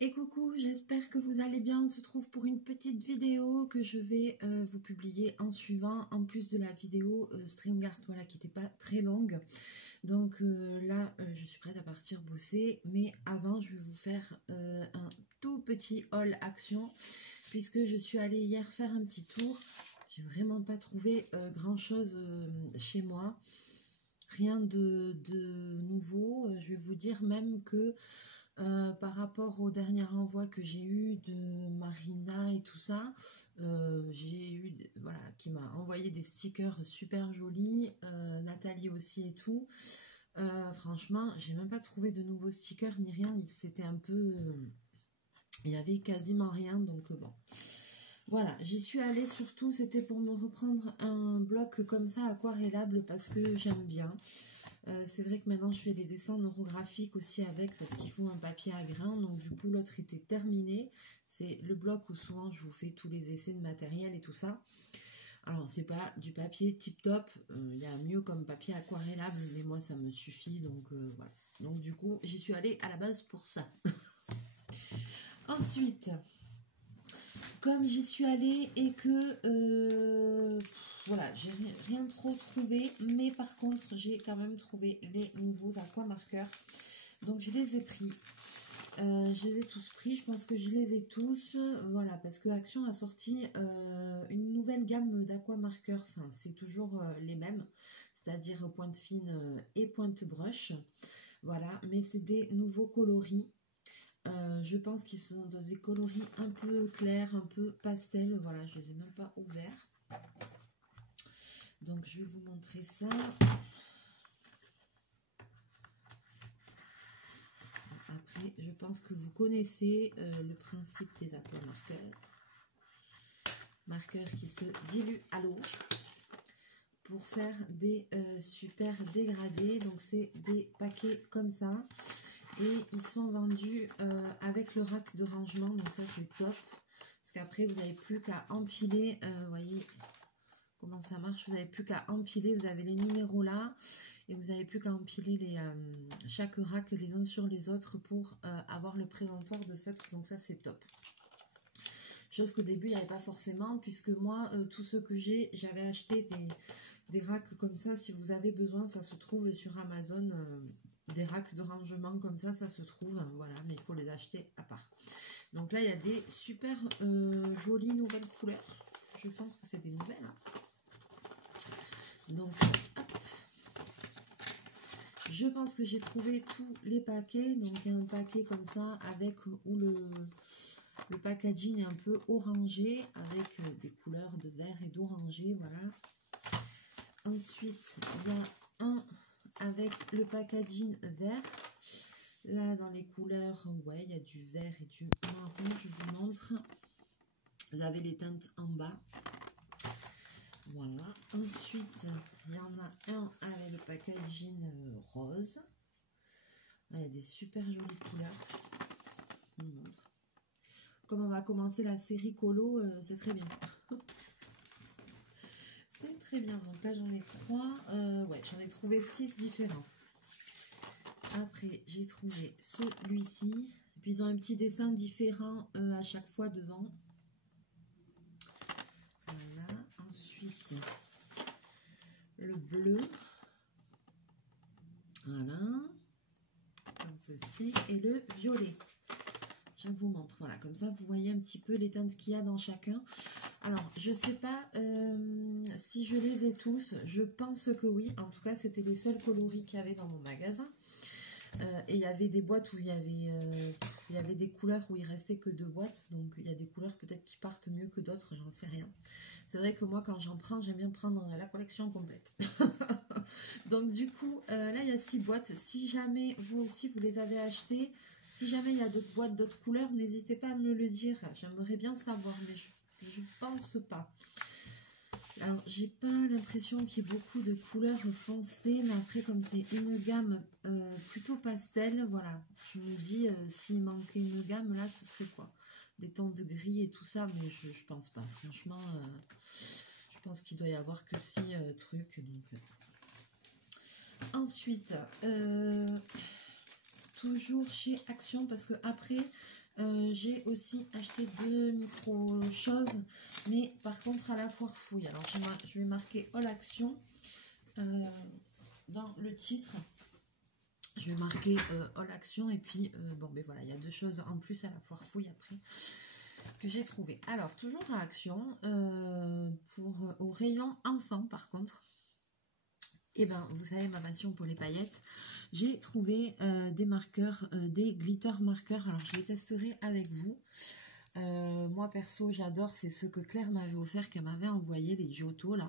Et coucou, j'espère que vous allez bien. On se trouve pour une petite vidéo que je vais vous publier en suivant, en plus de la vidéo StreamYard, voilà, qui n'était pas très longue. Donc là, je suis prête à partir bosser, mais avant, je vais vous faire un tout petit haul action, puisque je suis allée hier faire un petit tour. J'ai vraiment pas trouvé grand-chose chez moi. Rien de nouveau. Je vais vous dire même que par rapport au dernier envoi que j'ai eu de Marina et tout ça, j'ai eu, voilà, qui m'a envoyé des stickers super jolis, Nathalie aussi et tout. Franchement, j'ai même pas trouvé de nouveaux stickers ni rien, c'était un peu... il y avait quasiment rien, donc bon. Voilà, j'y suis allée surtout, c'était pour me reprendre un bloc comme ça, aquarellable, parce que j'aime bien. C'est vrai que maintenant je fais les dessins neurographiques aussi avec, parce qu'ils font un papier à grains, donc du coup l'autre était terminé. C'est le bloc où souvent je vous fais tous les essais de matériel et tout ça. Alors c'est pas du papier tip top, il y a mieux comme papier aquarellable, mais moi ça me suffit, donc voilà. Donc du coup j'y suis allée à la base pour ça. Ensuite, comme j'y suis allée et que voilà, j'ai rien trop trouvé, mais par contre j'ai quand même trouvé les nouveaux aquamarqueurs, donc je les ai pris. Je les ai tous pris, je pense que je les ai tous, voilà, parce que Action a sorti une nouvelle gamme d'aquamarqueurs, enfin c'est toujours les mêmes, c'est-à-dire pointe fine et pointe brush, voilà, mais c'est des nouveaux coloris. Je pense qu'ils sont dans des coloris un peu clairs, un peu pastel, voilà, je les ai même pas ouverts. Donc je vais vous montrer ça. Après, je pense que vous connaissez le principe des aquamarqueurs. Marqueurs qui se diluent à l'eau pour faire des super dégradés. Donc c'est des paquets comme ça. Et ils sont vendus avec le rack de rangement, donc ça c'est top. Parce qu'après vous n'avez plus qu'à empiler, vous voyez comment ça marche, vous n'avez plus qu'à empiler, vous avez les numéros là. Et vous n'avez plus qu'à empiler chaque rack les uns sur les autres pour avoir le présentoir de feutre, donc ça c'est top. Chose qu'au début il n'y avait pas forcément, puisque moi tout ce que j'avais acheté des racks comme ça. Si vous avez besoin, ça se trouve sur Amazon, des racks de rangement comme ça se trouve, hein, voilà, mais il faut les acheter à part. Donc là il y a des super jolies nouvelles couleurs, je pense que c'est des nouvelles, hein. Donc hop. Je pense que j'ai trouvé tous les paquets. Donc il y a un paquet comme ça avec où le packaging est un peu orangé avec des couleurs de vert et d'orangé, voilà. Ensuite il y a un avec le packaging vert. Là dans les couleurs, ouais, il y a du vert et du marron, je vous montre. Vous avez les teintes en bas. Voilà. Ensuite, il y en a un avec le packaging rose. Là, il y a des super jolies couleurs. Je vous montre. Comme on va commencer la série colo, c'est très bien. C'est très bien. Donc là, j'en ai 3. Ouais, j'en ai trouvé 6 différents. Après, j'ai trouvé celui-ci. Et puis, ils ont un petit dessin différent à chaque fois devant. Voilà. Ensuite, le bleu. Voilà. Comme ceci. Et le violet. Je vous montre. Voilà. Comme ça, vous voyez un petit peu les teintes qu'il y a dans chacun. Alors, je ne sais pas si je les ai tous. Je pense que oui. En tout cas, c'était les seuls coloris qu'il y avait dans mon magasin. Et il y avait des boîtes où il y avait des couleurs où il restait que 2 boîtes. Donc, il y a des couleurs peut-être qui partent mieux que d'autres. J'en sais rien. C'est vrai que moi, quand j'en prends, j'aime bien prendre la collection complète. Donc, du coup, là, il y a 6 boîtes. Si jamais vous aussi, vous les avez achetées, si jamais il y a d'autres boîtes, d'autres couleurs, n'hésitez pas à me le dire. J'aimerais bien savoir, mais je pense pas. Alors, j'ai pas l'impression qu'il y ait beaucoup de couleurs foncées, mais après, comme c'est une gamme plutôt pastel, voilà. Je me dis, s'il manquait une gamme, là, ce serait quoi? Des tons de gris et tout ça, mais je pense pas. Franchement, je pense qu'il doit y avoir que 6 trucs. Donc. Ensuite, toujours chez Action, parce que après j'ai aussi acheté 2 micro-choses, mais par contre à la foire fouille. Alors je vais marquer All Action dans le titre. Je vais marquer All Action, et puis bon ben voilà, il y a 2 choses en plus à la foire fouille après que j'ai trouvé. Alors toujours à Action, au rayon enfant par contre, et ben vous savez ma passion pour les paillettes, j'ai trouvé des marqueurs, des glitter marqueurs. Alors je les testerai avec vous. Moi perso j'adore, c'est ceux que Claire m'avait offert, qu'elle m'avait envoyé, les Giotto là.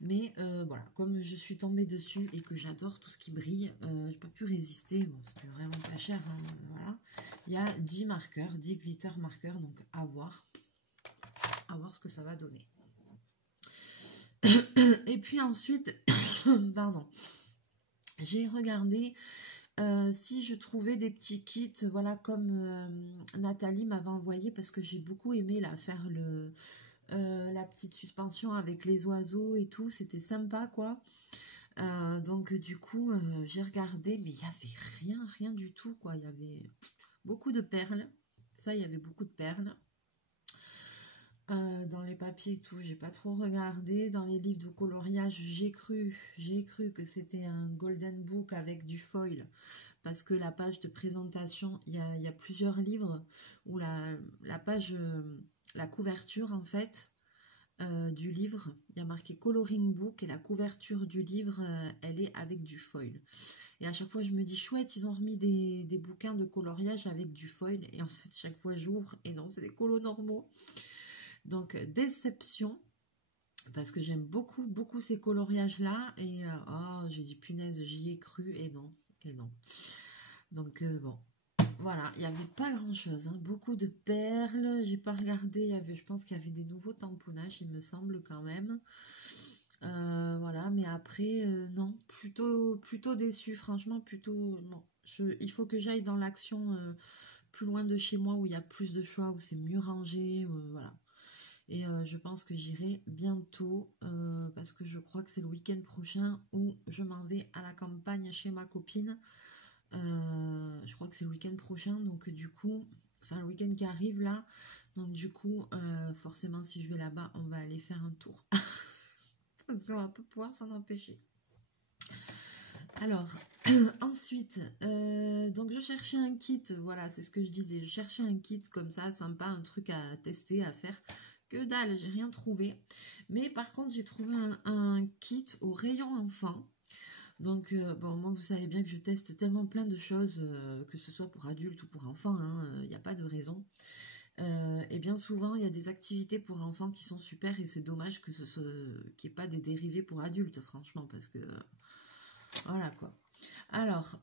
Mais voilà, comme je suis tombée dessus et que j'adore tout ce qui brille, j'ai pas pu résister. Bon, c'était vraiment pas cher, hein, voilà. Il y a 10 marqueurs, 10 glitter marqueurs, donc à voir ce que ça va donner. Et puis ensuite, pardon, j'ai regardé si je trouvais des petits kits, voilà, comme Nathalie m'avait envoyé, parce que j'ai beaucoup aimé là, faire la petite suspension avec les oiseaux et tout, c'était sympa quoi. Donc du coup j'ai regardé, mais il n'y avait rien du tout quoi. Il y avait beaucoup de perles, ça il y avait beaucoup de perles. Dans les papiers et tout, j'ai pas trop regardé. Dans les livres de coloriage, j'ai cru que c'était un golden book avec du foil, parce que la page de présentation, il y a plusieurs livres où la page, la couverture en fait du livre, il y a marqué coloring book, et la couverture du livre elle est avec du foil. Et à chaque fois je me dis chouette, ils ont remis des bouquins de coloriage avec du foil, et en fait chaque fois j'ouvre et non, c'est des colos normaux. Donc déception, parce que j'aime beaucoup ces coloriages là, et oh, j'ai dit punaise, j'y ai cru, et non. Donc bon, voilà, il n'y avait pas grand chose, hein. Beaucoup de perles, j'ai pas regardé, je pense qu'il y avait des nouveaux tamponnages, il me semble quand même. Voilà, mais après non, plutôt déçu, franchement, plutôt non. Il faut que j'aille dans l'Action plus loin de chez moi, où il y a plus de choix, où c'est mieux rangé, voilà. Et je pense que j'irai bientôt, parce que je crois que c'est le week-end prochain où je m'en vais à la campagne chez ma copine. Je crois que c'est le week-end prochain, donc du coup, enfin le week-end qui arrive là, donc du coup, forcément si je vais là-bas, on va aller faire un tour. Parce qu'on va pas pouvoir s'en empêcher. Alors, ensuite, donc je cherchais un kit, voilà, c'est ce que je disais, je cherchais un kit comme ça, sympa, un truc à tester, à faire. Que dalle, j'ai rien trouvé. Mais par contre, j'ai trouvé un kit au rayon enfant. Donc, bon, moi, vous savez bien que je teste tellement plein de choses, que ce soit pour adultes ou pour enfants, il n'y a pas de raison. Et bien souvent, il y a des activités pour enfants qui sont super, et c'est dommage que qu'il n'y ait pas des dérivés pour adultes, franchement, parce que, voilà, quoi. Alors,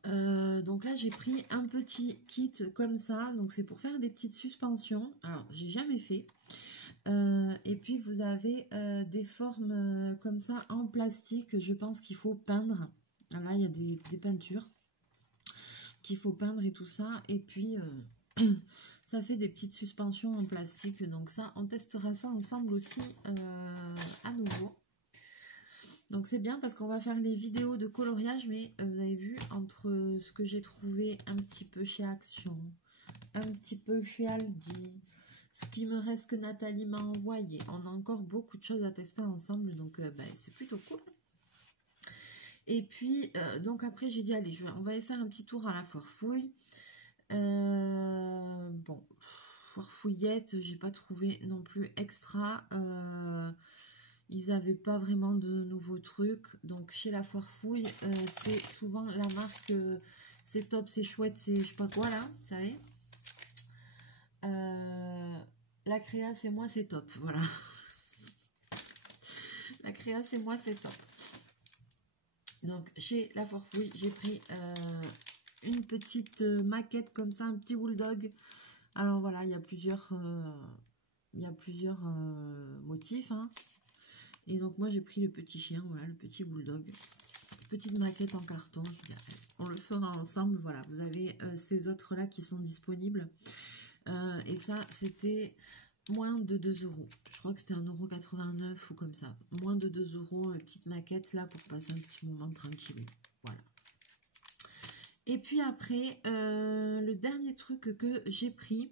donc là, j'ai pris un petit kit comme ça, donc c'est pour faire des petites suspensions. Alors, j'ai jamais fait. Et puis vous avez des formes comme ça en plastique, je pense qu'il faut peindre. Alors là il y a des peintures qu'il faut peindre et tout ça, et puis ça fait des petites suspensions en plastique, donc ça on testera ça ensemble aussi à nouveau. Donc c'est bien parce qu'on va faire les vidéos de coloriage, mais vous avez vu, entre ce que j'ai trouvé un petit peu chez Action, un petit peu chez Aldi, ce qui me reste que Nathalie m'a envoyé, on a encore beaucoup de choses à tester ensemble, donc c'est plutôt cool. Et puis, donc après j'ai dit, allez, on va aller faire un petit tour à la foire fouille. Bon, foire fouillette, j'ai pas trouvé non plus extra. Ils n'avaient pas vraiment de nouveaux trucs. Donc chez la foire fouille, c'est souvent la marque, c'est top, c'est chouette, c'est je sais pas quoi là, vous savez. La créa c'est moi, c'est top, voilà. La créa c'est moi, c'est top. Donc chez la foire fouille, j'ai pris une petite maquette comme ça, un petit bulldog. Alors voilà, il y a plusieurs motifs, hein. Et donc moi j'ai pris le petit chien, voilà, le petit bulldog. Petite maquette en carton, on le fera ensemble, voilà. Vous avez ces autres là qui sont disponibles. Et ça c'était moins de 2 €. Je crois que c'était 1,89 € ou comme ça. Moins de 2 €, une petite maquette là pour passer un petit moment tranquille. Voilà. Et puis après, le dernier truc que j'ai pris,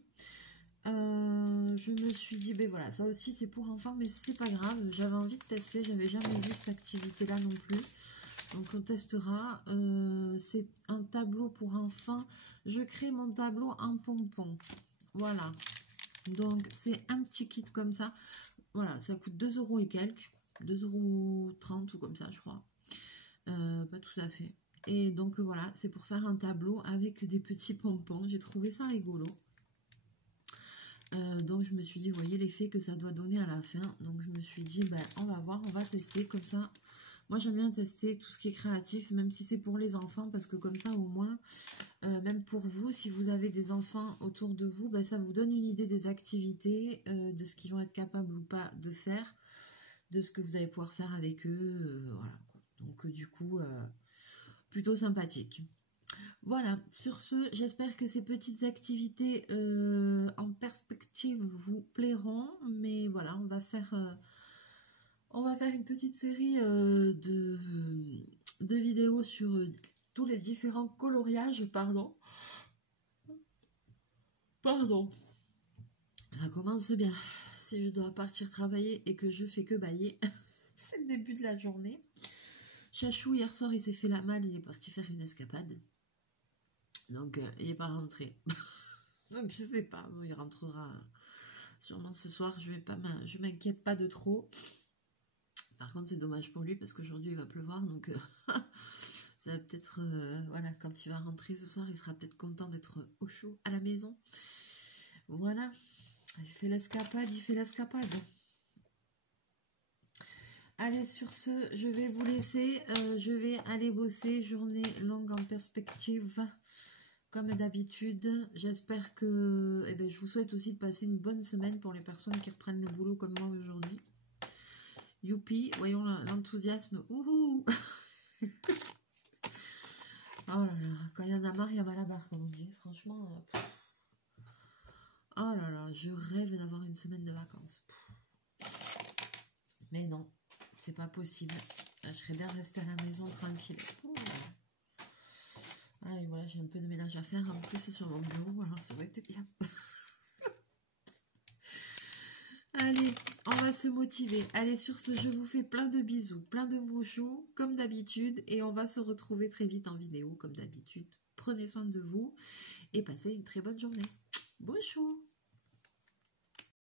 je me suis dit, ben voilà, ça aussi c'est pour enfants, mais c'est pas grave. J'avais envie de tester, j'avais jamais vu cette activité-là non plus. Donc on testera. C'est un tableau pour enfants. Je crée mon tableau en pompon. Voilà. Donc c'est un petit kit comme ça. Voilà, ça coûte 2 € et quelques. 2,30 € ou comme ça, je crois. Pas tout à fait. Et donc voilà, c'est pour faire un tableau avec des petits pompons. J'ai trouvé ça rigolo. Donc je me suis dit, vous voyez l'effet que ça doit donner à la fin. Donc je me suis dit, ben, on va voir, on va tester comme ça. Moi j'aime bien tester tout ce qui est créatif, même si c'est pour les enfants, parce que comme ça au moins, même pour vous, si vous avez des enfants autour de vous, ben, ça vous donne une idée des activités, de ce qu'ils vont être capables ou pas de faire, de ce que vous allez pouvoir faire avec eux. Voilà, quoi. Donc du coup, plutôt sympathique. Voilà, sur ce, j'espère que ces petites activités en perspective vous plairont. Mais voilà, on va faire une petite série de vidéos sur tous les différents coloriages. Pardon. Ça commence bien. Si je dois partir travailler et que je fais que bailler, c'est le début de la journée. Chachou, hier soir, il s'est fait la malle, il est parti faire une escapade. Donc, il n'est pas rentré. Donc, je sais pas, bon, il rentrera sûrement ce soir. Je m'inquiète pas de trop. Par contre, c'est dommage pour lui parce qu'aujourd'hui, il va pleuvoir. Donc, ça va peut-être... voilà, quand il va rentrer ce soir, il sera peut-être content d'être au chaud à la maison. Voilà. Il fait l'escapade. Allez, sur ce, je vais vous laisser. Je vais aller bosser. Journée longue en perspective. Comme d'habitude, j'espère que... Eh bien, je vous souhaite aussi de passer une bonne semaine pour les personnes qui reprennent le boulot comme moi aujourd'hui. Youpi, voyons l'enthousiasme. Ouhou. Oh là là, quand il y en a marre, il y a mal à barre, comme on dit. Franchement, oh là là, je rêve d'avoir une semaine de vacances. Mais non, c'est pas possible. Là, je serais bien restée à la maison tranquille. Ah, et voilà, j'ai un peu de ménage à faire en plus sur mon bureau, alors ça aurait été bien. Allez, on va se motiver. Allez, sur ce, je vous fais plein de bisous, plein de mouchous, comme d'habitude. Et on va se retrouver très vite en vidéo, comme d'habitude. Prenez soin de vous et passez une très bonne journée. Bonjour.